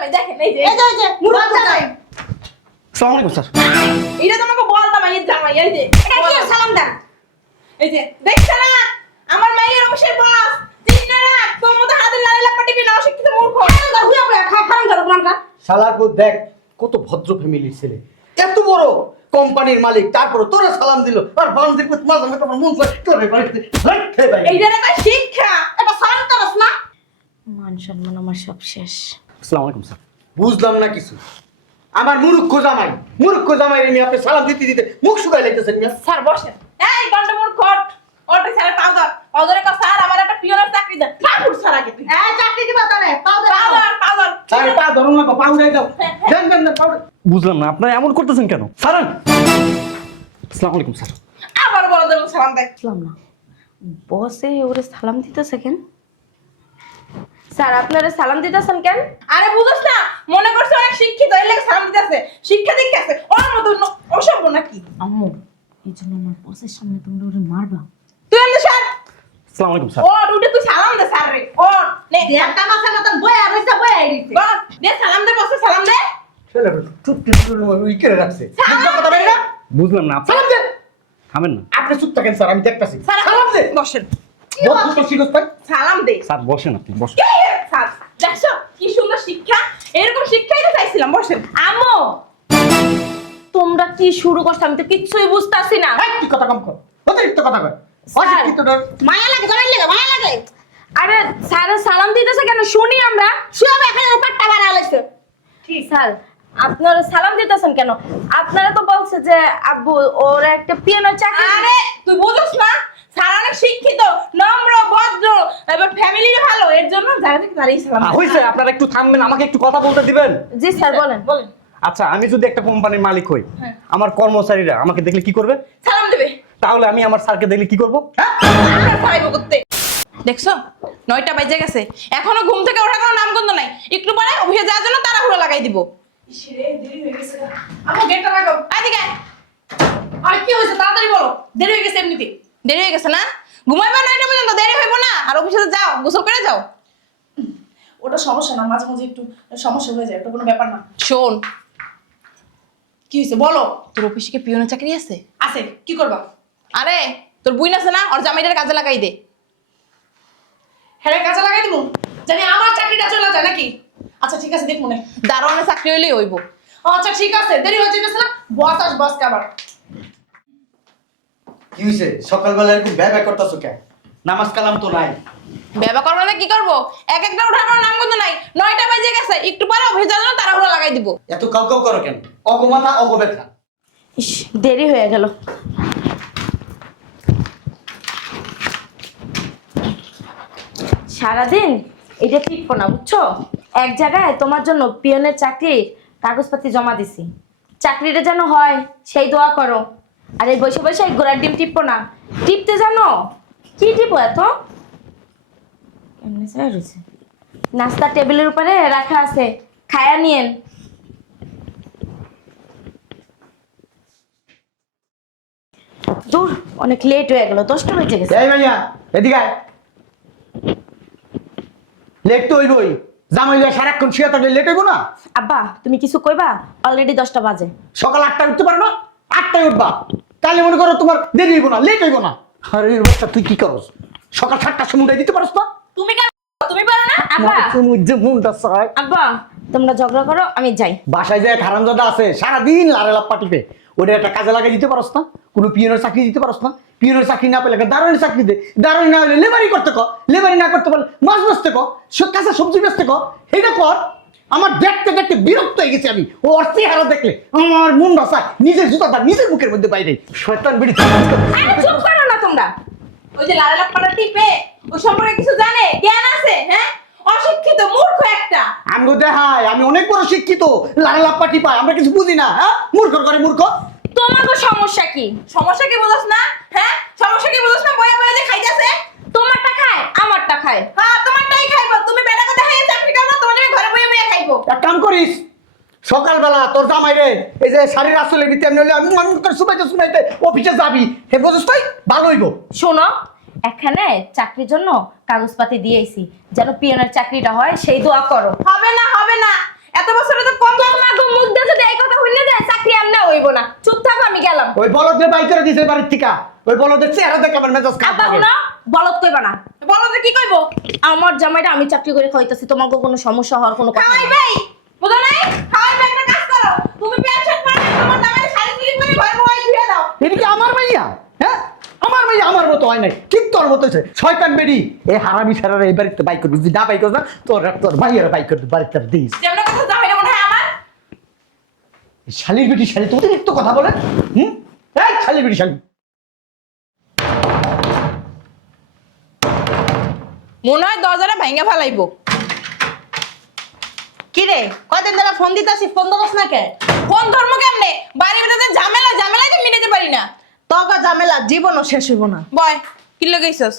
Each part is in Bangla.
জামাই দেখেন এই যে মুরব্বি জামাই। আসসালামু আলাইকুম স্যার। এটা তোমাকে বলতাম এই জামাই এই যে এটা কি সালাম দেন? এই যে দেখছ না আমার মায়ের অবশ্যই বস চিন্তা রাখ তোর মতো হাতে লালে লাপাটি বিনা অশিক্ষিত মূর্খ খারাপ হুয়া বলে খারাপ করো কোনটা? শালার পুত দেখ কত ভদ্র ফ্যামিলির ছেলে, এত বড় কোম্পানির মালিক, তারপর তোরা সালাম দিল আর বান্দির পুত মাঝে মাঝে আমার মন চায় তোরে বাড়িতে ভাত খেয়ে ভাই। এইটা একটা শিক্ষা এটা সালাম করছ না? মান সম্মান আমার সব শেষ। আসসালামু আলাইকুম স্যার। বুঝলাম না কিছু, আমার মুরুক্ষ জামাই নিয়ে আপনি সালাম দিতে দিতে মুখ শুকাই লাগতেছেন মিয়া। স্যার বসেন এই গন্ডমূর্খ ওটা স্যার পাউডারের কথা স্যার আমার একটা পিওনের চাকরি দেন ঠাকুর স্যার আগে তুই এই চাকরি দিবা তারে পাউডার পাউডার আরে পা ধরুন না, পা উড়াই দাও। দেন দেন দেন পাউডার। বুঝলাম না আপনারা এমন করতেছেন কেন? স্যার আসসালামু আলাইকুম স্যার। আবার বড় ধরুন সালাম দেয় বুঝলাম না বসে ওরে সালাম দিতেছে কেন? স্যার আপনারা সালাম দিতেছেন কেন? আরে বুঝছ না মনে করছে অনেক শিক্ষিত এর লাগে সালাম দিতেছে শিক্ষা দীক্ষা আছে ওর মতো অসভ্য নাকি আম্মু এই জন্য আমার বসের সামনে তোমরা ওরে মারবা। তুই এমনি স্যার আসসালামু আলাইকুম স্যার। ও উঠে তুই সালাম দে স্যার রে ও নে একটা মাছের মতন বয়া রইছে বয়া আইছে। বস দে সালাম দে বসে সালাম দে ছেলে চুপ ওই করে রাখছে। বুঝলাম কথা ভাই না? বুঝলাম না। সালাম দে। থামেন না। আপনি চুপ থাকেন স্যার, আমি দেখতাছি। সালাম দে। বসেন বহুত তো শিখছ ভাই। সালাম দে স্যার বসেন আপনি বসেন। স্যার দেখছো কি সুন্দর শিক্ষা এরকম শিক্ষাই তো চাইছিলাম বসেন আম্মু তোমরা কি শুরু করছো আমি তো কিচ্ছুই বুঝতাছি না। এই কি কথা কম কর। অতিরিক্ত কথা কয়। স্যার। অশিক্ষিত ডর। মায়া লাগে ধরে লাগে মায়া লাগে। আরে স্যার সালাম দিতেছে কেন শুনি আমরা। সব এখানে পাট্টা বাড়া লাইছে। ঠিক স্যার আপনারা সালাম দিতেছেন কেন? আপনারা তো বলছে যে আব্বু ওর একটা পিয়ানো চাকরি। আরে তুই বুঝছ না স্যার অনেক শিক্ষিত নম্র ভদ্র এবার ফ্যামিলি ভালো এর জন্য যারা থেকে তারই সালাম দেয়। হইছে, আপনারা একটু থামবেন, আমাকে একটু কথা বলতে দিবেন? জি স্যার বলেন। বলেন আচ্ছা, আমি যদি একটা কোম্পানির মালিক হই, হ্যাঁ। আমার কর্মচারীরা আমাকে দেখলে কি করবে? সালাম দেবে তাহলে আমি আমার স্যারকে দেখলে কি করব? হ্যাঁ? আমরা সারাইব করতে দেখছো 9টা বাজে গেছে এখনো ঘুম থেকে ওঠার কোনো নামগন্ধ নাই একটু পরে অফিসে যাওয়ার জন্য তাড়াহুড়ো লাগাই দিব ইসরে দেরি হয়ে গেছে আমো গেটটা লাগাও এদিকে আর কি হইছে তাড়াতাড়ি বলো দেরি হয়ে গেছে এমনিতে দেরি হয়ে গেছে না ঘুমাইবা 9টা পর্যন্ত দেরি হইব না আর অফিসে যাও গোসল করে যাও ওটা সমস্যা না, মাঝে মাঝে একটু সমস্যা হয়ে যায়, ওটা কোনো ব্যাপার না। শোন কি হয়েছে বলো। তোর অফিসে কি পিয়নের চাকরি আছে আছে, কি করবা? আরে তোর বুইন আছে না ওর জামাইটার কাজে লাগাই দে হ্যাঁ কাজে লাগাই দিব, জানি আমার চাকরিটা চলে যায় নাকি? আচ্ছা ঠিক আছে, দেখ মনে। দারোয়ানের চাকরি হইলেই হইব আচ্ছা ঠিক আছে, দেরি হয়ে যেতেছে না, বস আবার। কি হইছে? সকালবেলা এরকম ব্যয় করতেছো কেন? নামাজ কালাম তো নাই। ব্যবহার করবো না কি করবো এক একটা উঠার কোনো নামগন্ধ নাই 9টা বাজে গেছে একটু পরে অফিসে যাওয়ার জন্য তাড়াহুড়ো লাগাই দিব এত কাউ কাউ করো কেন? অগমাথা অগব্যথা। ইস দেরি হয়ে গেল। সারাদিন এটা টিপবো না বুঝছো। এক জায়গায় তোমার জন্য পিয়নের চাকরির কাগজপাতি জমা দিছি, চাকরিটা যেন হয় সেই দোয়া করো। আর এই বসে বসে এই গোড়ার ডিম টিপবো না, টিপতে জানো কি টিপো এত? এমনি ছাড়া রয়েছে নাস্তা টেবিলের উপরে রাখা আছে, খায়া নিয়েন। দূর অনেক লেট হয়ে গেল, 10টা বেজে গেছে। এই মাইয়া এদিকে আয়। লেট তো হইবই, জামাইলে সারাক্ষণ শুয়ে থাকলে লেট হইব না? আব্বা তুমি কিছু কইবা? অলরেডি 10টা বাজে। সকাল 8টায় উঠতে পারো না? 8টায় উঠবা, তাহলে মনে করো তোমার দেরি হইব না, লেট হইব না। আরে বাচ্চা তুই কি করস? সকাল 7টার সময় উঠাই দিতে পারস না? তুমি কেন তুমি পারো না আব্বা তুমি যে মনটা চায়। আব্বা তোমরা ঝগড়া করো আমি যাই। বাসায় যে হারামজাদা আছে সারাদিন লারে লাপ্পা টিপে, ওটা একটা কাজে লাগাই দিতে পারস না? কোনো পিয়নের চাকরি দিতে পারস না? পিয়নের চাকরি না পেলে দারোয়ানের চাকরি দে, দারোয়ানি না হলে লেবারি করতে কর, লেবারি না করতে পারলে মাছ বেচতে কর, কাঁচা সবজি বেচতে কর, এটা কর। আমার দেখতে দেখতে বিরক্ত হয়ে গেছি আমি, ও ওর চেহারা দেখলে আমার মন বাসায় নিজের জুতাটা নিজের মুখের মধ্যে বাইরে। শয়তান বিড়ি। আরে চুপ করো না তোমরা। ওই যে লালা লাপ্পাটা টিপে ওই সম্পর্কে কিছু জানে জ্ঞান আছে হ্যাঁ অশিক্ষিত মূর্খ একটা আমগো দেখায় আমি অনেক বড় শিক্ষিত, লারে লাপ্পা টিপাই, আমরা কিছু বুঝি না। হ্যাঁ মূর্খ করে মূর্খ। তোমাকে সমস্যা কি? সমস্যা কি বুঝছ না হ্যাঁ সমস্যা কি বুঝছ না বয়া বয়া যে খাইতেছে তোমারটা খায় আমারটা খায়। হ্যাঁ তোমারটাই খাইবো তুমি বেটা কথা খাইয়ে চাকরি করো তোমার আমি ঘরে বইয়ে বইয়ে খাইবো এক কাম করিস, সকালবেলা তোর জামাই রে এই যে শাড়ির আসলে ভিতরে এমনি হলে আমি মনে করে শুনাইতে অফিসে যাবি, হে বুঝছিস তাই ভালো হইব। শোনো এখানে চাকরির জন্য কাগজপাতি দিয়েছি, যেন পিয়নের চাকরিটা হয় সেই দোয়া করো। হবে না এত বছরে তো কম তোমাকে মুখ দিয়ে যদি এই কথা হইলে যায় চাকরি আমনে হইব না। চুপ থাকো, আমি গেলাম। ওই বলদের বাই করে দিছে বাড়ির থেকে। ওই বলদের চেহারা দেখে আমার মেজাজ খারাপ আব্বা লাগে। শুনো, বলত কইবা না। বলো তো কি কইবো? আমার জামাইটা আমি চাকরি করে খাইতেছি, তোমাকে কোনো সমস্যা হওয়ার কোনো কথা খাওয়াই নাই। ভাই বুঝো নাই? খাওয়াই ভাই একটা কাজ করো, তুমি পেনশন পাবে, তোমার দামে শাড়ি চুরি করে ঘরে মোবাইল ধুয়ে দাও। এটা কি আমার মাইয়া? হ্যাঁ, আমার মাইয়া আমার মতো হয় নাই, ঠিক তোর মতো হয়েছে। শয়তান বেডি এই হারামি সারারা এই বাড়িতে বাই করবি, যদি না বাই করছ না তোর ভাইয়ের বাই করবি বাড়িতে দিস। যেমন কথা দাও এটা মনে হয় আমার। শালির বেটি শালি তো অতিরিক্ত কথা বলে। এই শালির বেটি শালি। মনে হয় দরজাটা ভাঙা ফেলাইবো। কি রে কয়দিন ধরে ফোন দিতাছি, ফোন ধরস না কে? কোন ধর্ম কেমনে বাড়ির ভিতরে ঝামেলা ঝামেলাকে মিটাতে পারি না। তকা ঝামেলা জীবনও শেষ হইব না। বয় কি লাগাইছস?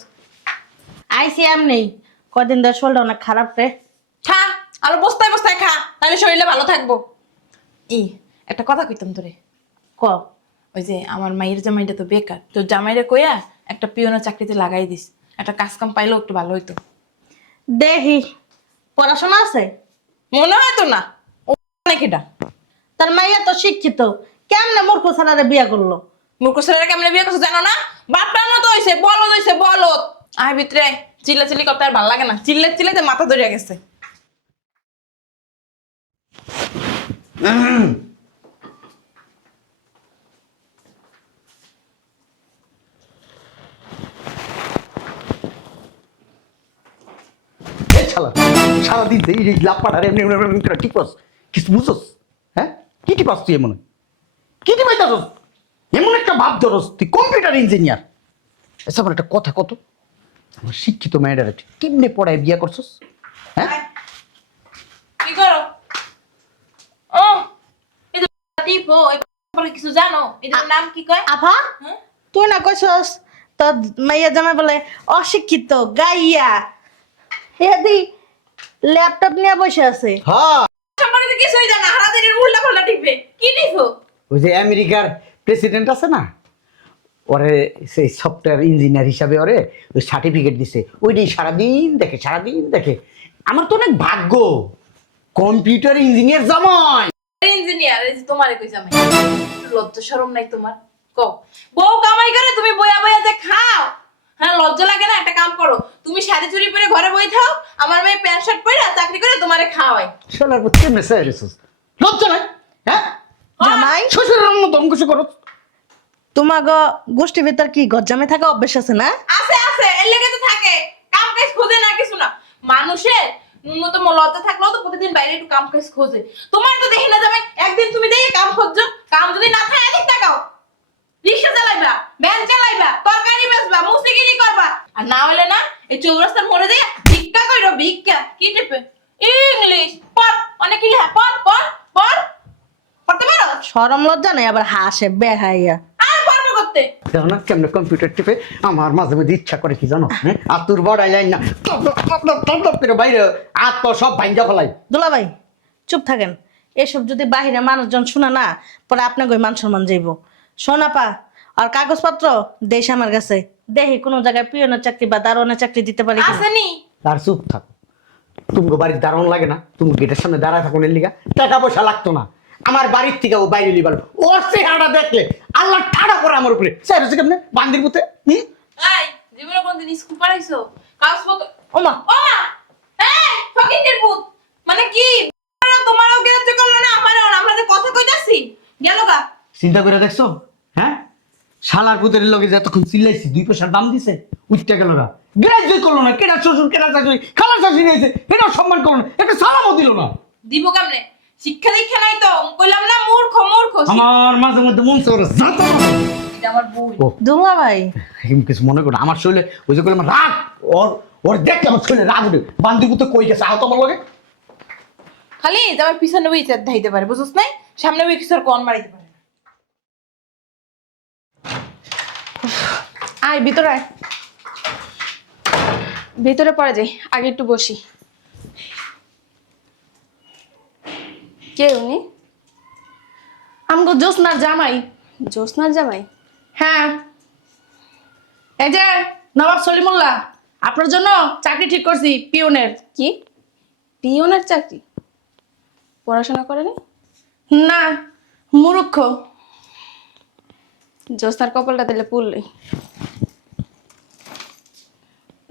আইসি এমনি কয়দিন ধরে শরীরটা অনেক খারাপ রে। খা আর বস্তায় বস্তায় খা, তাহলে শরীরে ভালো থাকবো। একটা কথা কইতাম তোরে। ক ওই যে আমার মায়ের জামাইটা তো বেকার, তোর জামাইরে কইয়া একটা পিয়নের চাকরিতে লাগাই দিস, একটা কাজ কাম পাইলেও একটু ভালো হইতো। দেখি পড়াশোনা আছে? মনে হয় তো না, ও নাকিটা তার মাইয়া তো শিক্ষিত, কেমনে মূর্খ ছাড়ারে বিয়া করলো? মূর্খ ছেলেরা কেমনে বিয়ে করছে জানো না? বাপটার মতো হইছে, বলদ হইছে বলদ। আয় ভিতরে চিল্লা চিল্লি করতে আর ভালো লাগে না, চিল্লাতে মাথা ধরে গেছে। এই শালা সারাদিন এই লাপাটার এমনি এমনি এমনি করে টিপস কিছু বুঝছস? হ্যাঁ, কি টিপাস তুই এমন? কি টিপাইতাছস? এমন একটা ভাব ধরস তুই কম্পিউটার ইঞ্জিনিয়ার। এসব আমার একটা কথা কত, আমার শিক্ষিত মেয়েটার কেমনে পড়ায় বিয়া করছস? হ্যাঁ, আয়। কি করো? ও এই তো টিপো, এই বলে কিছু জানো? এটার নাম কি কয়? আফা হ্যাঁ? তুই না কইছস তোর মাইয়া জামাই বলে অশিক্ষিত গাইয়া, এদি ল্যাপটপ নিয়ে বসে আছে। হ্যাঁ, সম্পর্কে তো কিছুই জানা, হারাদিনের উল্টা পাল্টা টিপে। কি টিপো? ওই যে আমেরিকার প্রেসিডেন্ট আছে না, ওরে সেই সফটওয়্যার ইঞ্জিনিয়ার হিসাবে ওরে ওই সার্টিফিকেট দিছে, ওইটাই সারাদিন দেখে সারাদিন দেখে। আমার তো অনেক ভাগ্য, কম্পিউটার ইঞ্জিনিয়ার জামাই। ইঞ্জিনিয়ার, এই যে তোমারে কই জামাই। লজ্জা শরম নাই তোমার? কও বউ কামাই করে তুমি বইয়া বইয়া যে খাও, হ্যাঁ লজ্জা লাগে না? একটা কাম করো, তুমি শাড়ি চুরি পরে ঘরে বই থাও, আমার মেয়ে প্যান্ট শার্ট পরে চাকরি করে তোমারে খাওয়াই। শালার পুত কেমনে সেরেছিস? লজ্জা নাই? হ্যাঁ, জামাই শ্বশুরের মতো অঙ্কুশ করো। তোমার গোষ্ঠীর ভিতর কি গজ্জামে থাকা অভ্যাস আছে না? আছে আছে, এর লেগে তো থাকে, কাম কাজ খোঁজে না কিছু না। মানুষের ন্যূনতম লজ্জা থাকলেও তো প্রতিদিন বাইরে একটু কাম কাজ খোঁজে। তোমার তো দেখি না জামাই, একদিন তুমি দেখি কাম খুঁজছো, কাম যদি না থাকে এদিক তাকাও, রিক্সা চালাইবা, ভ্যান চালাইবা, তরকারি বেচবা, মুসিগিরি করবা, আর না হলে না এই চৌরাস্তার মোড়ে দিয়ে ভিক্ষা কইরো, ভিক্ষা। কি টিপে? ইংলিশ পড়, অনেক কি লেখা, পড় পড় পড়, পড়তে পারো? শরম লজ্জা নাই, আবার হাসে বেহাইয়া। আর পারবো করতে? দেখো না কেমনে কম্পিউটার টিপে। আমার মাঝে মাঝে ইচ্ছা করে কি জানো, হ্যাঁ, আর তোর বড় লাইন না করে বাইরে আর তো সব ভাঙ্গা ফেলাই। দুলাভাই চুপ থাকেন, এসব যদি বাহিরে মানুষজন শুনে না, পরে আপনাকে মান সম্মান যাইব। শোনাপা আর কাগজপত্র দেশ আমার কাছে, দেখি কোনো জায়গায় পিয়নের চাকরি বা দারোয়ানের চাকরি দিতে পারি কিনা। আসেনি? আর চুপ থাকো, তুমি বাড়ির দারণ লাগে না? তুমি গেটের সামনে দাঁড়ায় থাকো এর লিগা, টাকা পয়সা লাগতো না। আমার বাড়ির থেকে ও বাইরে লিবার, ওর চেহারাটা দেখলে আল্লাহ ঠাড়া করে আমার উপরে চাইছে কেমনে বান্দির পুতে। এই জীবনে কোনদিন স্কুল পড়াইছো? কাগজপত্র ওমা ওমা, এই ফকিন্নের ভূত, মানে কি তোমারও গ্যারান্টি করলো না আমারও? আমরা যে কথা কইতাছি গেল গা। চিন্তা করে দেখছো? হ্যাঁ, শালার পুতের লগে যে এতক্ষণ চিল্লাইছি 2 পয়সার দাম দিছে, উঠতে গেল গা। গ্রাজুয়েট করলো না, কেনা শ্বশুর কেনা শাশুড়ি খালা শাশুড়ি নিয়েছে, এটা সম্মান করলো না, এটা সালামও দিল না। দিব কেমনে? শিক্ষা দীক্ষা নাই তো, কইলাম না মূর্খ মূর্খ। আমার মাঝে মধ্যে মন চাওয়ার যাতো না। এটা আমার বই। ও দুলাভাই এরকম কিছু মনে করো, আমার শরীরে ওই যে করলাম রাগ, ওর ওর দেখলে আমার শরীরে রাগ উঠে। বান্দির পুতে কই গেছে আহত আমার লগে। খালি আমার পিছনে বই চার ধাইতে পারে, বুঝছস নাই? সামনে বই কিছু আর কোন মারিতে পারে না। আয় ভিতরে আয়, ভিতরে পড়ে যাই, আগে একটু বসি। কে উনি? আমগো জোসনার জামাই। জ্যোৎস্নার জামাই? হ্যাঁ, এই যে নবাব সলিমুল্লাহ আপনার জন্য চাকরি ঠিক করছি পিয়নের। কি পিয়নের চাকরি? পড়াশোনা করেনি? না, মূর্খ। জ্যোৎস্নার কপালটা দিলে পুরলি।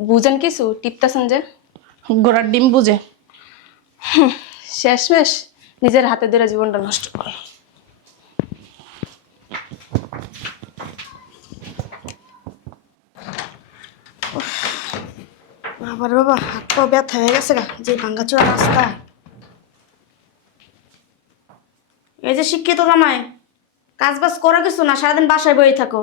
বুঝেন কিছু টিপতেছেন যে? ঘোড়ার ডিম বুঝে। শেষমেশ নিজের হাতে ধরে জীবনটা নষ্ট করো। বাবার বাবা, হাত পা ব্যথা হয়ে গেছে গা, যে ভাঙ্গাচোরা রাস্তা। এই যে শিক্ষিত জামাই, কাজ বাজ করা কিছু না, সারাদিন বাসায় বই থাকো।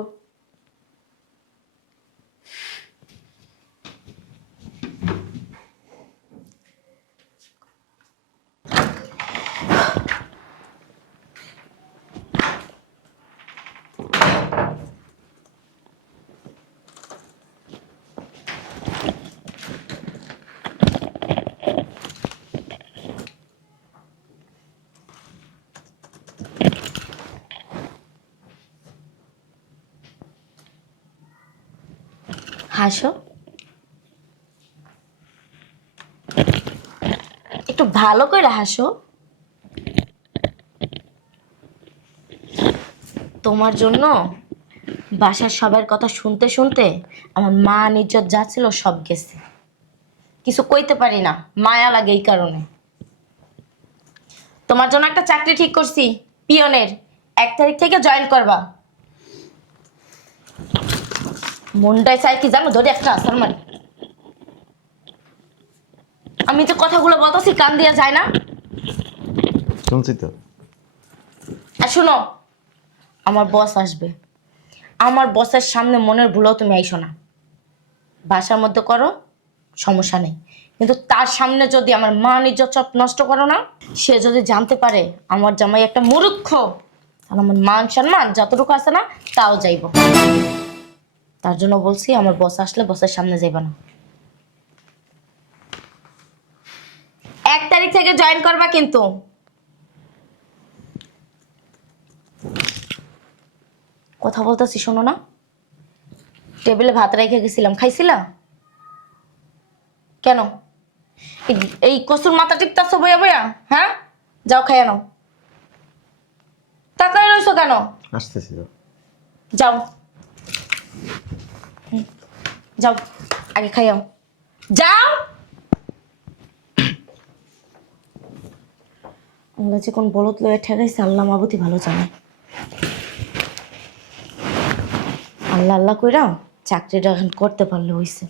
হাসো, একটু ভালো করে হাসো। তোমার জন্য বাসার সবার কথা শুনতে শুনতে আমার মান ইজ্জত যা ছিল সব গেছে। কিছু কইতে পারি না, মায়া লাগে এই কারণে। তোমার জন্য একটা চাকরি ঠিক করছি, পিয়নের। 1 তারিখ থেকে জয়েন করবা। মনটায় চাই কি জানো, ধরে একটা আসার মানে। আমি যে কথাগুলো বলতেছি কান দিয়া যায় না? শুনছি তো। আর শুনো, আমার বস আসবে। আমার বসের সামনে মনের ভুলেও তুমি আইসো না। বাসার মধ্যে করো, সমস্যা নেই, কিন্তু তার সামনে যদি আমার মান ইজ্জত সব নষ্ট করো না, সে যদি জানতে পারে আমার জামাই একটা মূর্খ, তাহলে আমার মান সম্মান যতটুকু আছে না তাও যাইব। তার জন্য বলছি, আমার বস আসলে বসের সামনে যাইবা না। 1 তারিখ থেকে জয়েন করবা কিন্তু। কথা বলতেছি শোনো না। টেবিলে ভাত রেখে গেছিলাম, খাইছিলা? কেন এই কসুর মাথা টিপতাছো বইয়া বইয়া? হ্যাঁ, যাও খাই আনো। তাকাই রইছো কেন? আসতেছি তো। যাও, যাও, আগে খাইও, যাও। আল্লাহ যে কোন বলত লয়ে ঠেকাইছে আল্লাহ মাবুতি ভালো জানে। আল্লাহ আল্লাহ কইরা চাকরিটা এখন করতে পারলে হইছে।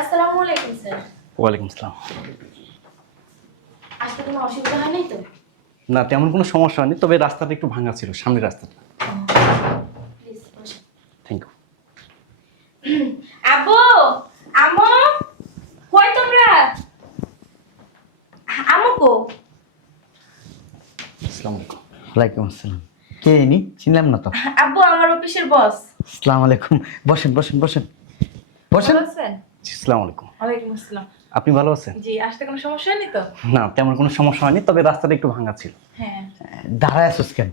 আসসালামু আলাইকুম স্যার। ওয়ালাইকুম আসসালাম। আসতে কোনো অসুবিধা হয় নাই তো? না, তেমন কোনো সমস্যা হয়নি, তবে রাস্তাটা একটু ভাঙা ছিল, সামনের রাস্তাটা। প্লিজ বসে। Thank you. আব্বু, আম্মু, কই তোমরা? আম্মু কো? আসসালামু আলাইকুম। ওয়ালাইকুম আসসালাম। কে ইনি? চিনলাম না তো। আব্বু আমার অফিসের বস। আসসালামু আলাইকুম। বসেন বসেন বসেন বসেন। ভালো আছেন? জি, আসসালামু আলাইকুম। ওয়ালাইকুম আসসালাম। আপনি ভালো আছেন? জি, আসতে কোনো সমস্যা হয়নি তো? না, তেমন কোনো সমস্যা হয়নি, তবে রাস্তাটা একটু ভাঙা ছিল। হ্যাঁ দাঁড়ায় আসুস কেন?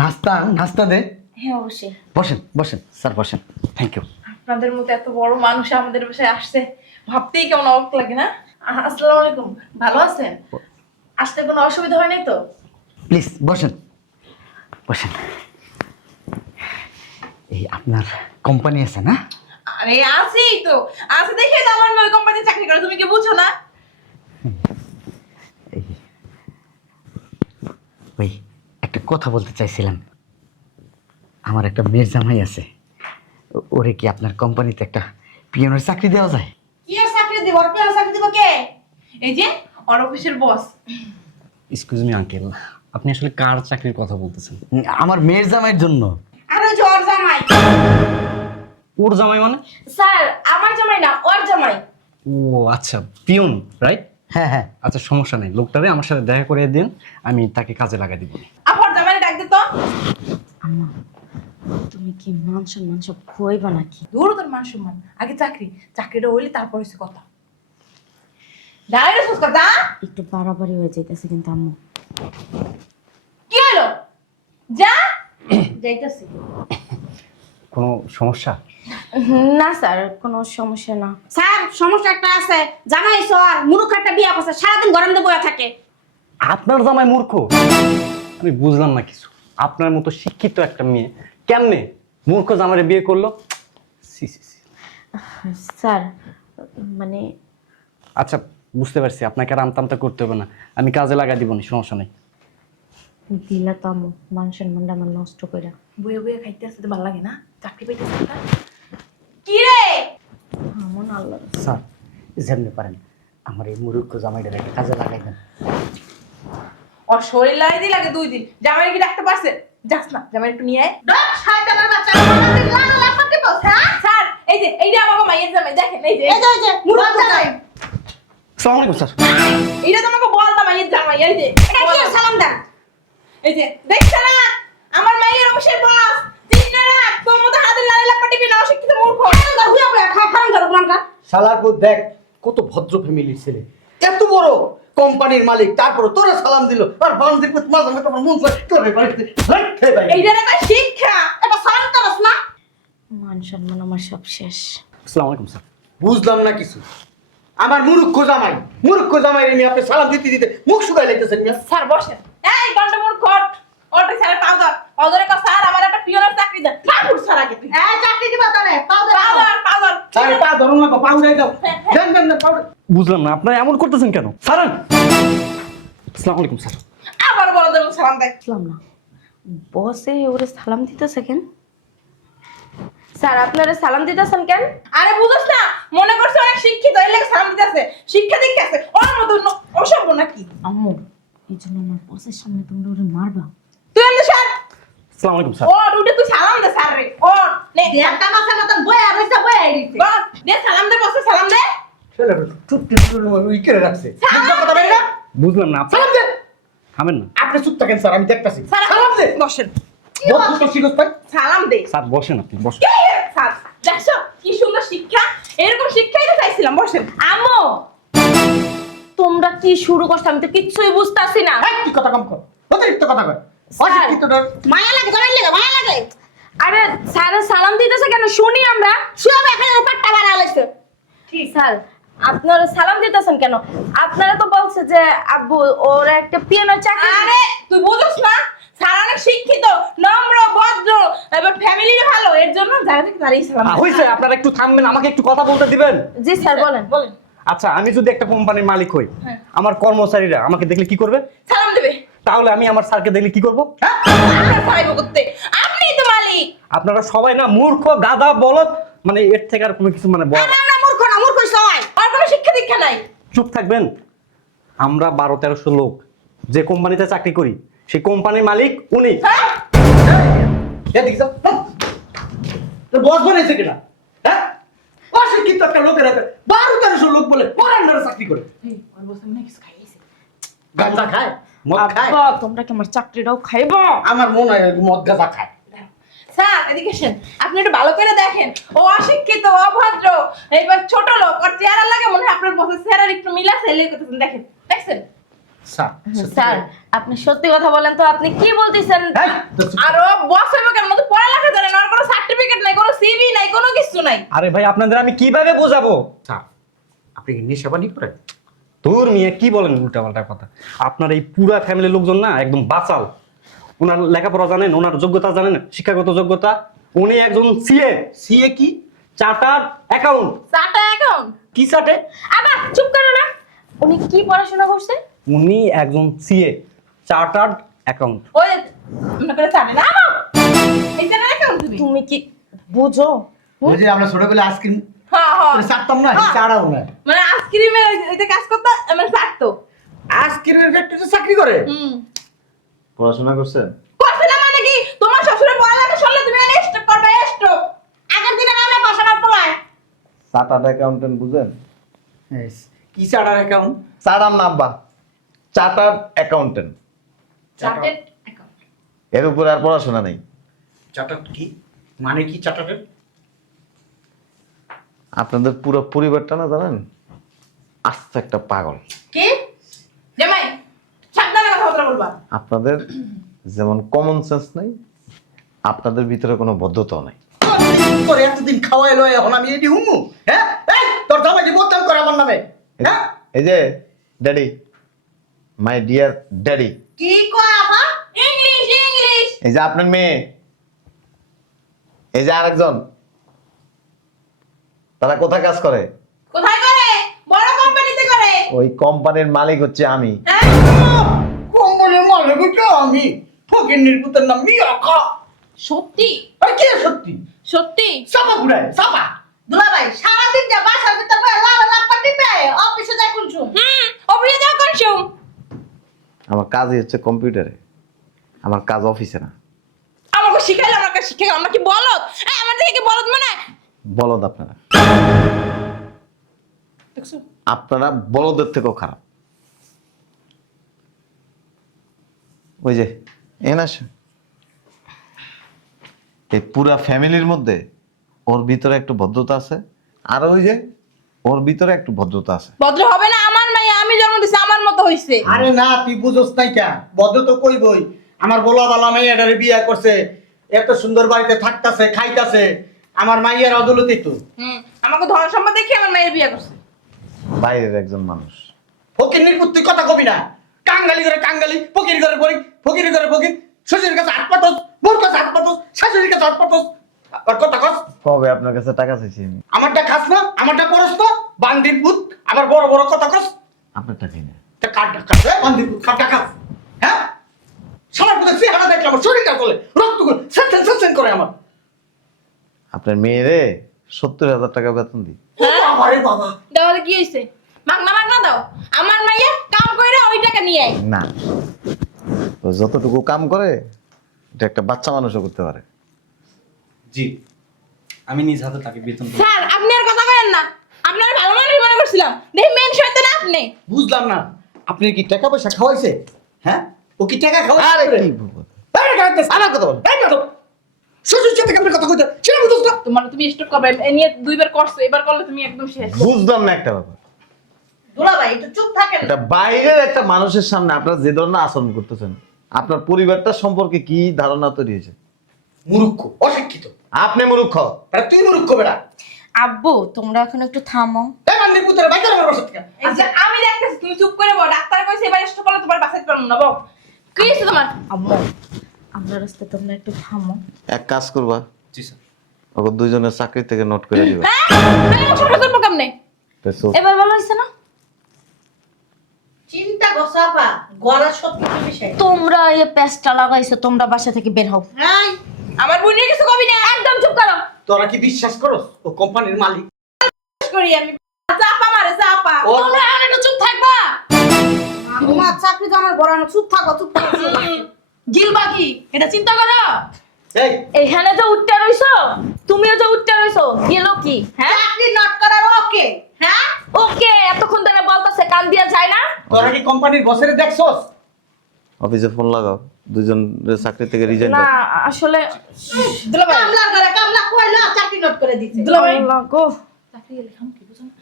নাস্তা নাস্তা দে। হ্যাঁ অবশ্যই। বসেন বসেন স্যার বসেন। Thank you. আপনাদের মতো এত বড় মানুষ আমাদের বাসায় আসছে, ভাবতেই কেমন অবাক লাগে না? আসসালামু আলাইকুম, ভালো আছেন? আসতে কোনো অসুবিধা হয় নাই তো? প্লিজ বসেন বসেন। এই আপনার কোম্পানি আছে না? আরে আছেই তো, আছে দেখে তো আমার মেয়ে কোম্পানিতে চাকরি করে, তুমি কি বুঝো না? এই ওই একটা কথা বলতে চাইছিলাম। আমার একটা মেয়ের জামাই আছে, ওরে কি আপনার কোম্পানিতে একটা পিয়নের চাকরি দেওয়া যায়? কি আর চাকরি দিব? আর পেয়ার চাকরি দিব কে? এই যে ওর অফিসের বস। এক্সকিউজ মি আঙ্কেল, আপনি আসলে কার চাকরির কথা বলতেছেন? আমার মেয়ের জামাইয়ের জন্য। আর ওই যে ওর জামাই। ওর জামাই মানে? স্যার আমার জামাই না, ওর জামাই। ও আচ্ছা, পিয়ন, রাইট? হ্যাঁ হ্যাঁ। আচ্ছা, সমস্যা নেই, লোকটারে আমার সাথে দেখা করে দিন, আমি তাকে কাজে লাগাই দিব। আবার জামাই ডাক দে তো। আম্মা, তুমি কি মান সম্মান সব খুয়াইবা নাকি? দূর তোর মান সম্মান, আগে চাকরি, চাকরিটা হইলে তারপর হচ্ছে কথা। ডাইরেক্ট কথা। একটু বাড়াবাড়ি হয়ে যাইতেছে কিন্তু আম্মু। কি হলো? যা যাইতাছি। কোনো সমস্যা? না স্যার, কোনো সমস্যা না। স্যার সমস্যা একটা আছে, জামাই সর মুরুখ একটা বিয়া করছে, সারাদিন গরম দিয়ে বয়া থাকে। আপনার জামাই মূর্খ? আমি বুঝলাম না কিছু। আপনার মতো শিক্ষিত একটা মেয়ে কেমনে মূর্খ জামাইরে বিয়ে করলো? C C C. স্যার মানে আচ্ছা, বুঝতে পারছি, আপনাকে আর আমতামতা করতে হবে না, আমি কাজে লাগাই দিব না, সমস্যা নেই। দিলা তো আমু মানুষের মনটা আমার নষ্ট করে। বইয়ে বইয়ে খাইতে আসতে ভালো লাগে না? চাকরি পাইতেছে না? কি রে? আমন আল্লাহ। স্যার যেমনি পারেন আমার এই মুরুক্ষ জামাইটার একটা কাজে লাগাই দেন। ওর শরীর লাগাই লাগে 2 দিন, জামাই কি রাখতে পারছে? যাস না, জামাই একটু নিয়ে আয়। ডক শয়তানের বাচ্চা, আমাদের লাগা লাফাতে বস, হ্যাঁ? স্যার এই যে এইটা আমাকে মাইয়ের জামাই, দেখেন এই যে এই যে মুরুখ জামাই। আসসালামু আলাইকুম স্যার। এইটা তোমাকে বলতাম মাইয়ের জামাই, এই যে এটা কি সালাম দেন? এই যে দেখছ না আমার মাইয়ের অবশ্যই বস, চিন্তা রাখ, তোর মতো হাতের লালে লাপাটি বিনা অশিক্ষিত মূর্খ। হুয়া বয়া খায় ফারাম করো কোনটা? শালার পুত দেখ কত ভদ্র ফ্যামিলির ছেলে, এত বড় কোম্পানির মালিক, তারপর তোরা সালাম দিল আর বান্দির পুত মাঝে মাঝে তোমার মন চায় তোরে বাড়িতে ভাত খেয়ে বাইরে। এইটা একটা শিক্ষা। এটা সালাম করস না? মান সম্মান আমার সব শেষ। আসসালামু আলাইকুম স্যার। বুঝলাম না কিছু। আমার মুরুক্ষ জামাই নিয়ে আপনি সালাম দিতে দিতে মুখ শুকাই লাইতেছেন মিয়া। স্যার বসেন। এই গন্ড মূর্খ, ওটা স্যার পাউডারের কথা, স্যার আমার একটা পিওনের চাকরি দেন। ঠাকুর স্যার আগে তুই এই চাকরি দিবা তারে, পাও দে। পাউডার আরে পা ধরুন না, পা উড়াই দাও। দেন দেন দেন পাউডার। বুঝলাম না, আপনারা এমন করতেছেন কেন? স্যার আসসালামু আলাইকুম স্যার। আবার বড় ধরুন সালাম দেয়। বুঝলাম না, বসে ওরে সালাম দিতেছে কেন? স্যার আপনারা সালাম দিতেছেন কেন? আরে বুঝছ না, মনে করছে অনেক শিক্ষিত, এর লাগে সালাম দিতেছে। শিক্ষা দীক্ষা আছে ওর মতো অসভ্য নাকি? আম্মু এই জন্য আমার বসের সামনে তোমরা ওরে মারবা। তুই এমনি স্যার আসসালামু আলাইকুম স্যার। ওর উঠে তুই সালাম দে স্যার রে। ওর নে একটা মাছের মতন বয়া রইছে, বয়া আইছে। বল, দে সালাম দে, বসে সালাম দে। ছেলে চুপ ওই করে রাখছে। মুখটা কথা বলে না? বুঝলাম না, আপনি সালাম দে। থামেন না। আপনি চুপ থাকেন স্যার, আমি দেখতাছি। সালাম দে, বসেন। বহুত তো শিখছ তাই? সালাম দে। স্যার বসেন, আপনি বসেন। কে স্যার? দেখছো কি সুন্দর শিক্ষা, এরকম শিক্ষাই তো চাইছিলাম। বসেন। আম্মু তোমরা কি শুরু করছো? আমি তো কিচ্ছুই বুঝতাছি না। এই কি কথা কম কর, অতিরিক্ত কথা কয়। স্যার। অশিক্ষিত ডর। মায়া লাগে জামাই লাগে মায়া লাগে। আরে স্যার সালাম দিতেছে কেন শুনি আমরা। সব এখানে পাট্টা বাড়া লাইছে। স্যার আপনারা সালাম দিতেছেন কেন? আপনারা তো বলছে যে আব্বু ওর একটা পিয়ানো চাকরি। আরে তুই বুঝছ না, স্যার অনেক শিক্ষিত, নম্র, ভদ্র, এবার ফ্যামিলি ভালো, এর জন্য যারা থেকে তারই সালাম দেয়। হইছে, আপনারা একটু থামবেন, আমাকে একটু কথা বলতে দিবেন? জি স্যার বলেন। বলেন। আচ্ছা, আমি যদি একটা কোম্পানির মালিক হই, হ্যাঁ। আমার কর্মচারীরা আমাকে দেখলে কি করবে? সালাম দেবে। তাহলে আমি আমার স্যারকে দেখলে কি করব? আপনার সারাইব করতে, আপনিই তো মালিক। আপনারা সবাই না মূর্খ, গাধা, বলদ, মানে এর থেকে আর কোনো কিছু মানে আমরা মূর্খ না, মূর্খ সবাই। আর কোনো শিক্ষা দীক্ষা নাই। চুপ থাকবেন। আমরা 12-1300 লোক যে কোম্পানিতে চাকরি করি, সেই কোম্পানির মালিক উনি। হ্যাঁ? এদিকে যাও। তোর বস বানাইছে কিনা? হ্যাঁ? অশিক্ষিত একটা লোকের হাতে 12-1300 লোক বলে পরান্ডারে চাকরি করে। এই, ওর বসে মনে হয় কিছু খাইয়েছে। গাঁজা খায়, মদ খায়। আব্বা তোমরা কি আমার চাকরিটাও খাইবো? আমার মনে হয় মদ গাঁজা খায়। স্যার এদিকে এসেন, আপনি একটু ভালো করে দেখেন, ও অশিক্ষিত, অভদ্র, এইবার ছোট লোক, ওর চেহারা লাগে মনে হয় আপনার বসের চেহারার একটু মিল আছে, এলে করতেছেন, দেখেন, দেখছেন? স্যার, স্যার আপনি সত্যি কথা বলেন তো, আপনি কি বলতেছেন? এই, তোর চুপ। আর ও বস হইব কেমন? ও তো পড়ালেখা জানে না, ওর কোনো সার্টিফিকেট নাই, কোনো সিভি নাই, কোনো কিছু নাই। আরে ভাই, আপনাদের আমি কিভাবে বোঝাবো? স্যার, আপনি কি নেশাবানি করেন? তোর মিয়া কি বলেন উল্টাপাল্টা কথা? আপনার এই পুরা ফ্যামিলির লোকজন না একদম বাচাল। ওনার লেখাপড়া জানেন, ওনার যোগ্যতা জানেন, শিক্ষাগত যোগ্যতা। উনি একজন সিএ, সিএ কি? Charter account. চাটা অ্যাকাউন্ট কি চাটে? আবার চুপ করো না। উনি কি পড়াশোনা করছে? উনি একজন সিএ, চার্টার্ড অ্যাকাউন্ট। ওই মনে করে জানে না এই চাটা অ্যাকাউন্ট তুমি। তুমি কি বুঝো? ওই যে আমরা ছোটবেলা আইসক্রিম হ্যাঁ হ্যাঁ, চাটতাম না, চাড়াও না। মানে আইসক্রিমের এতে কাজ করতে মানে চাটতো। আইসক্রিমের ফ্যাক্টরিতে চাকরি করে। পড়াশোনা করছেন? করছে না মানে কি? তোমার শ্বশুরের পড়ালেখা শুনলে তুমি এনে স্টক করবে, স্টক। আগের দিনে আমরা পাশাপাশি পড়ায়। চার্টার্ড অ্যাকাউন্টেন্ট বুঝেন? কি চার্টার অ্যাকাউন্ট? চার্টার না আব্বা, চার্টার্ড অ্যাকাউন্টেন্ট। Chartered account. এর উপরে আর পড়াশোনা নেই। চার্টার কি মানে? কি চার্টারের? আপনাদের পুরো পরিবারটা না জানেন আস্ত একটা পাগল। কি? জামাই সাবধানে কথাবার্তা বলবা। আপনাদের যেমন কমন সেন্স নাই, আপনাদের ভিতরে কোনো বদ্ধতাও নাই। তোর এতদিন খাওয়াই লয় এখন আমি এটি হুমু, হ্যাঁ? এই তোর জামাই বদনাম করে আমার নামে, হ্যাঁ? এই যে ড্যাডি, মাই ডিয়ার ড্যাডি, কি কয় আপা? English English. এই যে আপনার মেয়ে, এই যে আরেকজন, তারা কোথায় কাজ করে? কোথায় করে? বড় কোম্পানিতে করে। ওই কোম্পানির মালিক হচ্ছে আমি। হ্যাঁ? কোম্পানির মালিক হচ্ছে আমি, ফকিন্নির পুতের নাম মিয়াকা। সত্যি? আর কি সত্যি? সত্যি? চাপা ঘুরায়, চাপা। দুলাভাই সারাদিন যা বাসার ভিতর বয়ে লাভ টিপে অফিসে যাই কোন শুন। অফিসে যাও কোন শুম? আমার কাজই হচ্ছে কম্পিউটারে, আমার কাজ অফিসে না। আমাকে শিখাইলে আমাকে শিখাই, আমরা কি বলদ? এই আমার থেকে কি বলদ মনে হয়? বলদ আপনারা, দেখছো? আপনারা বলদের থেকেও খারাপ। ওই যে এখানে আসুন। এই পুরা ফ্যামিলির মধ্যে ওর ভিতরে একটু ভদ্রতা আছে, আর ওই যে ওর ভিতরে একটু ভদ্রতা আছে। ভদ্র হবে না আমার মাইয়া, আমি জন্ম দিছি আমার মতো হইছে। আরে না, তুই বুঝোস নাই কেন? বদ্ধ তো কইবই। আমার বলা বালা মাইয়াটারে বিয়া করছে, এত সুন্দর বাড়িতে থাকতাছে, খাইতাছে, আমার মাইয়ার অদলতি তো। আমাকে ধন সম্পদ দেখে আমার মায়ের বিয়ে করছে। বাইরের একজন মানুষ। ফকিন্নির পুত তুই কথা কবি না। কাঙ্গালি করে কাঙ্গালি, ফকির করে ফকির, ফকির করে ফকির, শ্বশুরের কাছে হাত পাতস, বোর কাছে হাত পাতস, শাশুড়ির কাছে হাত পাতস। আর কথা কস, কবে আপনার কাছে টাকা চাইছি আমি? আমারটা খাস না, আমারটা পরস না, বান্দির পুত, আবার বড় বড় কথা কস। আপনার টাকাই না। তা কাটটা খাস, বান্দির পুত, কাটটা খাস, হ্যাঁ? সবার পুতের চেহারা দেখলে আমার শরীরটা চলে, রক্ত করে সেন করে আমার। আপনার মেয়েরে 70,000 টাকা বেতন দিই। ও বাবা রে বাবা। দেওয়ালে কি হইছে? মাগনা মাগনা দাও। আমার মাইয়া কাম কইরা ওই টাকা নিয়ে আয়। না, ও যতটুকু কাম করে এটা একটা বাচ্চা মানুষও করতে পারে। জি, আমি নিজ হাতে তাকে বেতন দেব। স্যার আপনি আর কথা বলেন না, আপনার ভালো মানুষ মনে করছিলাম, দেখি মেন শয়তান আপনি। বুঝলাম না, আপনি কি টাকা পয়সা খাওয়াইছে? হ্যাঁ, ও কি টাকা খাওয়াইছে? আরে কি বলবো? আমার কথা বল, এই কথা বল। শ্বশুর সাথে কেমন কথা কইতে সেটা বুঝছ না? তোমার তুমি স্টপ করবে, এ নিয়ে দুইবার করছো, এবার করলে তুমি একদম শেষ। বুঝলাম না একটা ব্যাপার। দুলাভাই একটু চুপ থাকেন। এটা বাইরের একটা মানুষের সামনে আপনারা যে ধরনের আচরণ করতেছেন, আপনার পরিবারটা সম্পর্কে কি ধারণা তৈরি হয়েছে? মূর্খ, অশিক্ষিত। আপনি মূর্খ। আরে তুই মূর্খ বেটা। আব্বু তোমরা এখন একটু থামো। এই বান্দির পুত্রের বাইরে আমার বাসা থেকে। আচ্ছা আমি দেখতেছি, তুমি চুপ করে বল। ডাক্তার কইছে এবার স্টপ করলে তোমার বাঁচাইতে পারবো না। বল কি হইছে তোমার? আম্মু আমরা রাস্তায় তোমরা একটু থামো। এক কাজ করবা, জি স্যার। ওকে দুইজনের চাকরি থেকে নোট করে দিবা। হ্যাঁ আমি সংসার করবো কেমনে? তো চুপ। এবার ভালো হয়েছে না? চিন্তা করছো আপা, গড়া সত্যি বিষয়। তোমরা এই পেস্টটা লাগাইছো, তোমরা বাসা থেকে বের হও। হাই আমার বোনের কিছু কবি না, একদম চুপ করো। তোরা কি বিশ্বাস করস ও কোম্পানির মালিক? বিশ্বাস করি আমি। চাপা মারে চাপা। ও- তোমরা এখন একটু চুপ থাকবা। তোমার চাকরি তো আমার বড় না, চুপ থাকো, চুপ থাকো। গিলবা কি এটা চিন্তা করো। এই এখানে যে উঠতে রইছো, তুমিও যে উঠতে রইছো, গেল কি? হ্যাঁ চাকরি নট করার ওকে, হ্যাঁ? ওকে, এতক্ষণ ধরে বলতাছে, কান দিয়া যায় না? তোরা কি কোম্পানির বসের দেখছস? অফিসে ফোন লাগাও, দুইজনের চাকরি থেকে রিজাইন না দাও। আসলে দুলাভাই কামলার ঘরে কামলা কইলা চাকরি নট করে দিছে। দুলাভাই আল্লাহ গো, চাকরি গেলে খাম কি বুঝো না?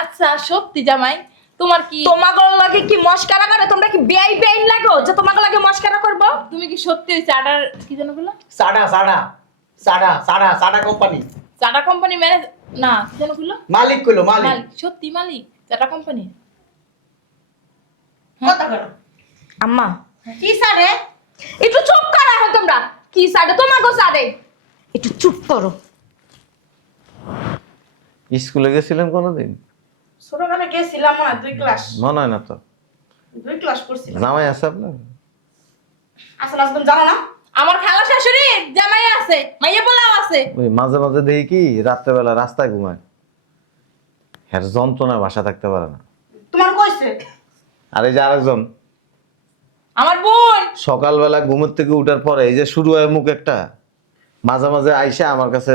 আচ্ছা সত্যি জামাই, তোমার কি তোমাগো লাগে কি মস্কারা করে? তোমরা কি বেআই বেআই লাগো যে তোমাগো লাগে মস্কারা করবো? তুমি কি সত্যি ওই চাটার কি জানো বলো? সাডা সাডা সাডা সাডা সাডা কোম্পানি চাটা কোম্পানি ম্যানেজ না কি জানো বলো? মালিক কইলো মালিক। মালিক, সত্যি মালিক চাটা কোম্পানি। কথা করো। আম্মা কি সারে? একটু চুপ করো এখন তোমরা। কি সাডে? তোমাগো সাডে। একটু চুপ করো। স্কুলে গেছিলেন কোনোদিন? ছোটখানে গেছিলাম না 2 ক্লাস। মনে হয় না তো। 2 ক্লাস করছিলাম। জামাই আছে আপনার? আসলে তুমি জানো না? আমার খালা শাশুড়ি জামাই আছে, মাইয়া পোলাও আছে। ওই মাঝে মাঝে দেখি কি রাত্রেবেলা রাস্তায় ঘুমায়, হ্যাঁ যন্ত্রণায় বাসা থাকতে পারে না। তোমার কইছে? আর এই যে আরেকজন আমার বোন সকালবেলা ঘুমের থেকে উঠার পরে এই যে শুরু হয় মুখ একটা, মাঝে মাঝে আইসা আমার কাছে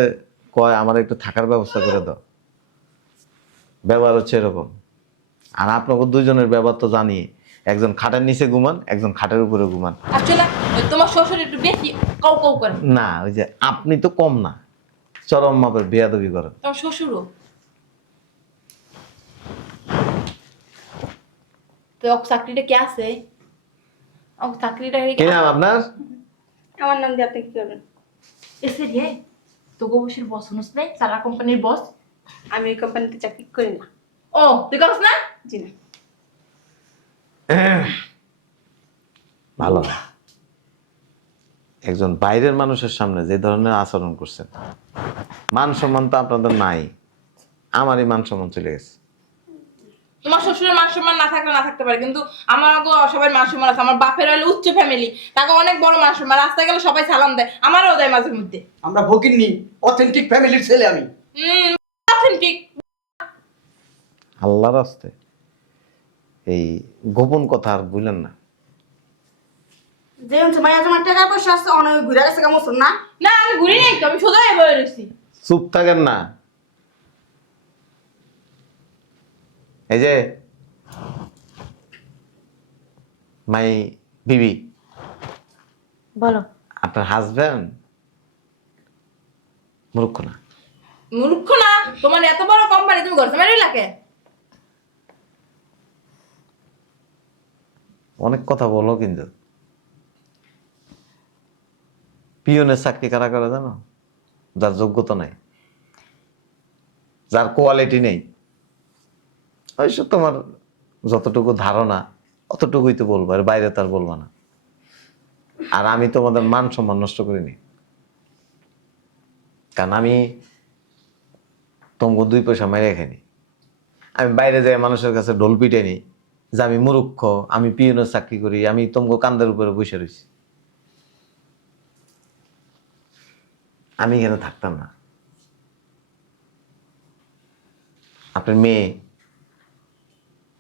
কয় আমার একটু থাকার ব্যবস্থা করে দাও। ব্যবহার হচ্ছে এরকম। আর আপনাকে দুইজনের ব্যবহার তো জানি, একজন খাটের নিচে ঘুমান, একজন খাটের উপরে ঘুমান। আসলে ওই তোমার শ্বশুর একটু বেশি কাউ কাউ করে। না ওই যে আপনি তো কম না, চরম মাপের বেয়াদবি করেন। তোমার শ্বশুরও তো ওক চাকরিটা কে আছে? ওক চাকরিটা কি নাম আপনার? আমার নাম দিয়ে আপনি কি করবেন? এসে রে তো গোবশের বস হনস নাই সারা কোম্পানির বস। আমি ওই কোম্পানিতে চাকরি করি না। ও তুই করস না? জি না। ভালো না। একজন বাইরের মানুষের সামনে যে ধরনের আচরণ করছেন, মান সম্মান তো আপনাদের নাই, আমারই মান সম্মান চলে গেছে। তোমার শ্বশুরের মান সম্মান না থাকলে না থাকতে পারে, কিন্তু আমার সবাই মান সম্মান আছে। আমার বাপের হলো উচ্চ ফ্যামিলি, তাকে অনেক বড় মান সম্মান, রাস্তায় গেলে সবাই সালাম দেয়, আমারও দেয় মাঝে মধ্যে। আমরা ভকিননি, অথেন্টিক ফ্যামিলির ছেলে আমি। অথেন্টিক। আল্লাহর রাস্তে এই গোপন কথা আর বললেন না। যে হচ্ছে মায়া তোমার টাকা পয়সা আছে অনেক ঘুরে গেছে কেমন না? না আমি ঘুরি নাই তো, আমি সোজা বয়ে রয়েছি। চুপ থাকেন না। এই যে মাই বিবি, বলো। আপনার হাজবেন্ড মূর্খ না। মূর্খ না? তোমার এত বড় কোম্পানি, তুমি ঘর সামারি লাগে? অনেক কথা বলো, কিন্তু পিয়নের চাকরি কারা করে জানো? যার যোগ্যতা নাই, যার কোয়ালিটি নেই। অবশ্য তোমার যতটুকু ধারণা অতটুকুই তো বলবো, এর বাইরে তার বলবো না। আর আমি তোমাদের মান সম্মান নষ্ট করিনি, কারণ আমি তোমাকে 2 পয়সা মেরে খাইনি। আমি বাইরে যাই মানুষের কাছে ঢোল পিটাইনি যে আমি মূর্খ, আমি পিয়নের চাকরি করি, আমি তোমাকে কান্দের উপরে বসে রয়েছি। আমি এখানে থাকতাম না। আপনার মেয়ে,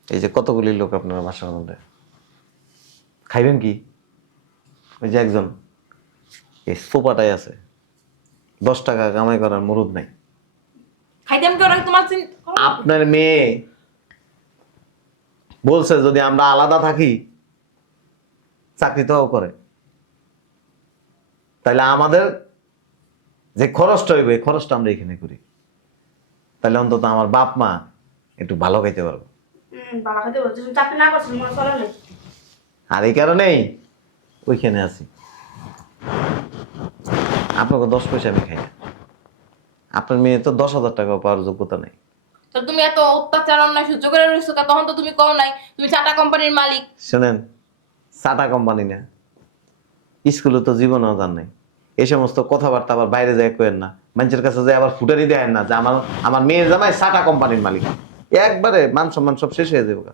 এই যে কতগুলি লোক আপনার বাসার মধ্যে, খাইবেন কি? ওই যে একজন এই সোফাটাই আছে, 10 টাকা কামাই করার মুরুদ নাই। খাইতাম কি ওরা তোমার আপনার মেয়ে বলছে যদি আমরা আলাদা থাকি চাকরি তো করে, তাহলে আমাদের যে খরচটা হইবে এই খরচটা আমরা এখানে করি, তাহলে অন্তত আমার বাপ মা একটু ভালো খাইতে পারবো। বাবা খাতে বলছে তুমি চাকরি না করছো মনে চলে নাই। আর এই কারণেই ওইখানে আছি। আপনাকে 10 পয়সা আমি খাই না। আপনার মেয়ে তো 10,000 টাকা পাওয়ার যোগ্যতা নেই। তো তুমি এত অত্যাচার অন্যায় সহ্য করে রয়েছো, তখন তো তুমি কও নাই তুমি টাটা কোম্পানির মালিক। শোনেন, সাটা কোম্পানি না, স্কুলে তো জীবনেও যান নাই। এই সমস্ত কথাবার্তা আবার বাইরে যায় কেন না, মানুষের কাছে যায় আবার ফুটানি দেয় না যে আমার মেয়ের জামাই সাটা কোম্পানির মালিক। একবারে মান সম্মান সব শেষ হয়ে যাবে।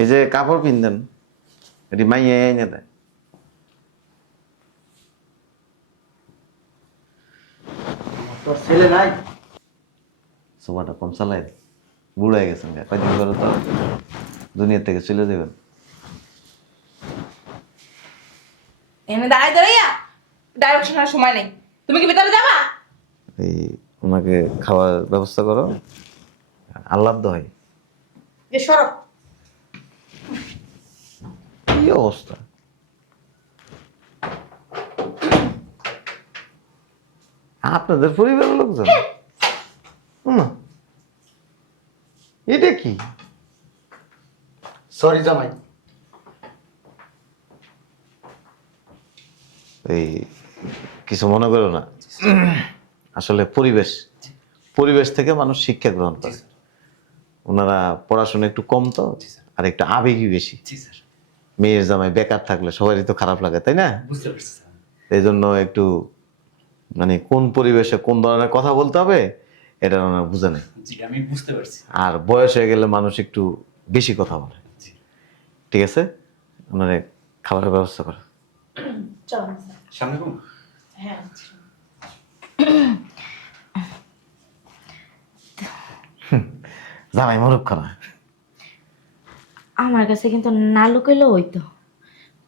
এই যে কাপড় পিনতেন এটি মাইয়ে এনে দেয়। তোর ছেলে নাই? সোফাটা কম চালাই, বুড়ো হয়ে গেছেন, কয়দিন করে তো দুনিয়া থেকে চলে যাবেন। এনে দাঁড়াই দাঁড়াইয়া ডাইরেকশনের সময় নেই। তুমি কি ভিতরে যাবা? এই ওনাকে খাওয়ার ব্যবস্থা করো, আহ্লাদ হয়। যে সরো। কি অবস্থা! আপনাদের পরিবারের লোকজন? এটা কি? সরি জামাই। এই কিছু মনে করো না, আসলে পরিবেশ থেকে মানুষ শিক্ষা গ্রহণ করে। ওনারা পড়াশোনা একটু কম তো, আর একটু আবেগই বেশি। মেয়ের জামাই বেকার থাকলে সবারই তো খারাপ লাগে, তাই না? বুঝতে পারছি স্যার। এই জন্য একটু মানে কোন পরিবেশে কোন ধরনের কথা বলতে হবে এটা ওনারা বুঝে নেই। জি আমি বুঝতে পারছি। আর বয়স হয়ে গেলে মানুষ একটু বেশি কথা বলে। জি ঠিক আছে, ওনারা খাবারের ব্যবস্থা করে। চলো সামনে কোন? হ্যাঁ জামাই মরুক্ষ না। আমার কাছে কিন্তু না লুকাইলেও হইতো,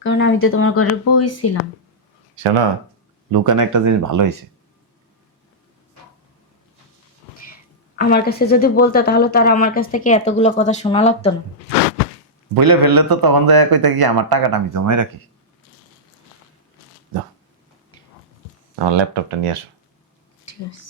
কারণ আমি তো তোমার ঘরের বউই ছিলাম। শোনো, লুকানো একটা জিনিস ভালো হয়েছে। আমার কাছে যদি বলতে তাহলে তার আমার কাছ থেকে এতগুলো কথা শোনা লাগতো না। বইলে ফেললে তো তখন যায় কইতে কি আমার টাকাটা আমি জমাই রাখি। যাও, আমার ল্যাপটপটা নিয়ে আসো। ঠিক আছে।